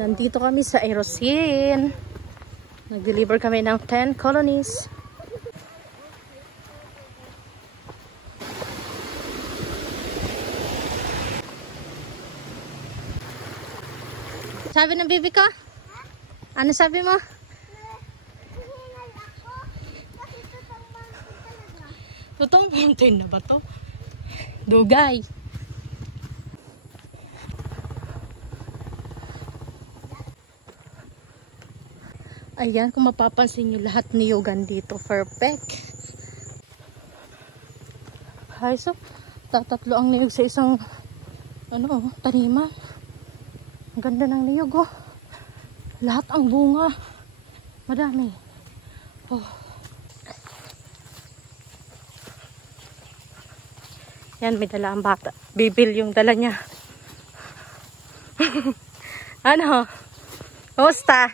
Nandito kami sa Aerosine. Nag-deliver kami ng 10 colonies. Sabi ng bibi ko? Ano sabi mo? Totoong mountain na ba to? Dugay. Ayan, kung mapapansin nyo, lahat niyugan dito. Perfect. Ay, so, tatatlo ang niyog sa isang taniman. Ang ganda ng niyog, oh. Lahat ang bunga. Madami. Oh. Yan, may dala ang bata. Bibil yung dala niya. Ano? Kamusta?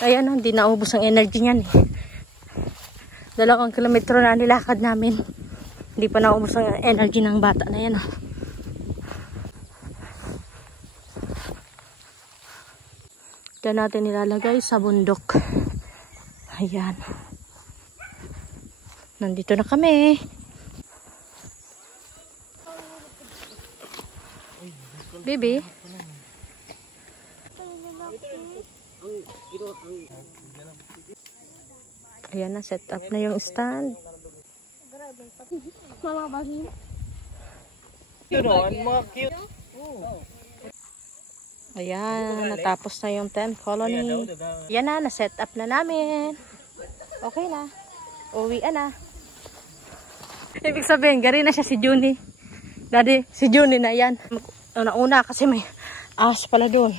Ayan, hindi naubos ang energy niyan eh. 2 kilometro na nilakad namin. Hindi pa naubos ang energy ng bata na yan. Diyan natin nilalagay sa bundok. Ayan. Nandito na kami. Baby. Ayan na, set up na yung stand. Ayan, natapos na yung 10 colony. Ayan na, na-set up na namin. Okay na. Uwi na. Ibig sabihin, gari na siya si Juni. Daddy, si Juni na yan. Una kasi may ahas pala doon.